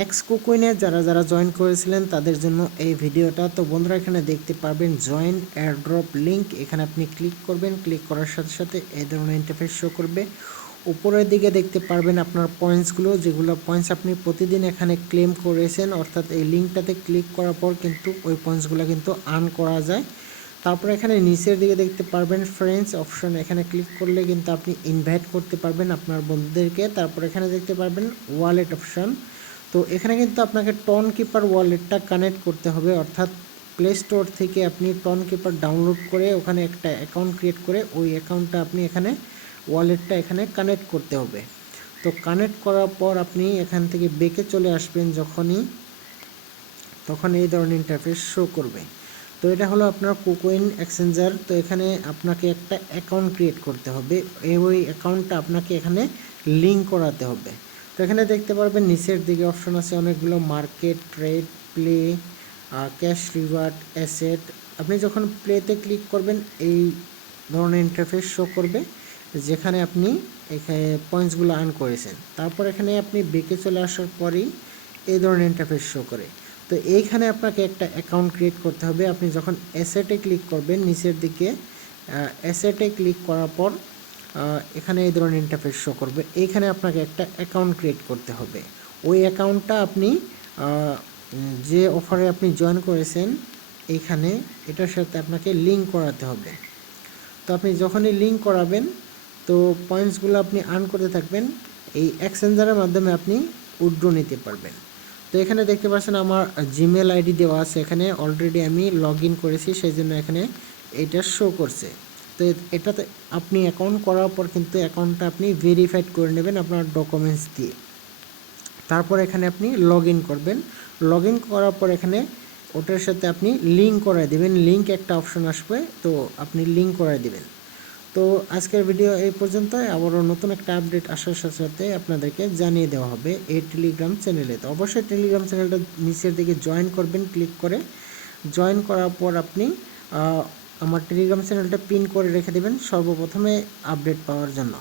X কুকুইনে যারা join করেছিলেন তাদের জন্য এই ভিডিওটা। তো বন্ধুরা এখানে দেখতে পারবেন জয়েন এয়ারড্রপ লিঙ্ক, এখানে আপনি ক্লিক করবেন। ক্লিক করার সাথে সাথে এই ধরনের ইন্টারফেস শো করবে। উপরের দিকে দেখতে পারবেন আপনার পয়েন্টসগুলো, যেগুলো পয়েন্টস আপনি প্রতিদিন এখানে ক্লেম করেছেন, অর্থাৎ এই লিঙ্কটাতে ক্লিক করার পর কিন্তু ওই পয়েন্টসগুলো কিন্তু আর্ন করা যায়। তারপর এখানে নিচের দিকে দেখতে পারবেন ফ্রেন্ডস অপশন, এখানে ক্লিক করলে কিন্তু আপনি ইনভাইট করতে পারবেন আপনার বন্ধুদেরকে। তারপর এখানে দেখতে পারবেন ওয়ালেট অপশন, তো এখানে কিন্তু আপনাকে টন কিপার ওয়ালেটটা কানেক্ট করতে হবে, অর্থাৎ প্লে স্টোর থেকে আপনি টন কিপার ডাউনলোড করে ওখানে একটা অ্যাকাউন্ট ক্রিয়েট করে ওই অ্যাকাউন্টটা আপনি এখানে ওয়ালেটটা এখানে কানেক্ট করতে হবে। তো কানেক্ট করার পর আপনি এখান থেকে বেকে চলে আসবেন যখনই, তখন এই ধরনের ইন্টারফেস শো করবে। তো এটা হলো আপনার কুকোইন এক্সচেঞ্জার। তো এখানে আপনাকে একটা অ্যাকাউন্ট ক্রিয়েট করতে হবে, ওই অ্যাকাউন্টটা আপনাকে এখানে লিঙ্ক করাতে হবে। তো এখানে দেখতে পারবেন নিচের দিকে অপশন আছে অনেকগুলো, market, trade, play, cash reward, asset. আপনি যখন প্লেতে ক্লিক করবেন এই ধরনের ইন্টারফেস শো করবে, যেখানে আপনি এখানে পয়েন্টসগুলো আর্ন করেছেন। তারপর এখানে আপনি বেকে চলে আসার পরেই এই ধরনের ইন্টারফেস শো করে। তো এইখানে আপনাকে একটা অ্যাকাউন্ট ক্রিয়েট করতে হবে। আপনি যখন অ্যাসেটে ক্লিক করবেন নিচের দিকে, অ্যাসেটে ক্লিক করার পর এখানে এই ধরনের ইন্টারফেস শো করবে। এইখানে আপনাকে একটা অ্যাকাউন্ট ক্রিয়েট করতে হবে। ওই অ্যাকাউন্টটা আপনি যে অফারে আপনি জয়েন করেছেন এইখানে এটার সাথে আপনাকে লিঙ্ক করাতে হবে। তো আপনি যখনই লিঙ্ক করাবেন তো পয়েন্টসগুলো আপনি আর্ন করতে থাকবেন, এই এক্সচেঞ্জারের মাধ্যমে আপনি উইথড্র নিতে পারবেন। তো এখানে দেখতে পাচ্ছেন আমার জিমেল আইডি দেওয়া আছে, এখানে অলরেডি আমি লগ ইন করেছি, সেই জন্য এখানে এইটা শো করছে। তো এটাতে আপনি অ্যাকাউন্ট করার পর কিন্তু অ্যাকাউন্টটা আপনি ভেরিফাইড করে নেবেন আপনার ডকুমেন্টস দিয়ে। তারপর এখানে আপনি লগ ইন করবেন। লগ ইন করার পর এখানে ওটার সাথে আপনি লিঙ্ক করে দেবেন, লিঙ্ক একটা অপশন আসবে, তো আপনি লিঙ্ক করে দেবেন। তো আজকের ভিডিও এই পর্যন্তই। আবারও নতুন একটা আপডেট আসার সাথে সাথে আপনাদেরকে জানিয়ে দেওয়া হবে এই টেলিগ্রাম চ্যানেলে। তো অবশ্যই টেলিগ্রাম চ্যানেলটা নিচের দিকে জয়েন করবেন ক্লিক করে। জয়েন করার পর আপনি আমার টেলিগ্রাম চ্যানেলটা পিন করে রেখে দেবেন সর্বপ্রথমে আপডেট পাওয়ার জন্য।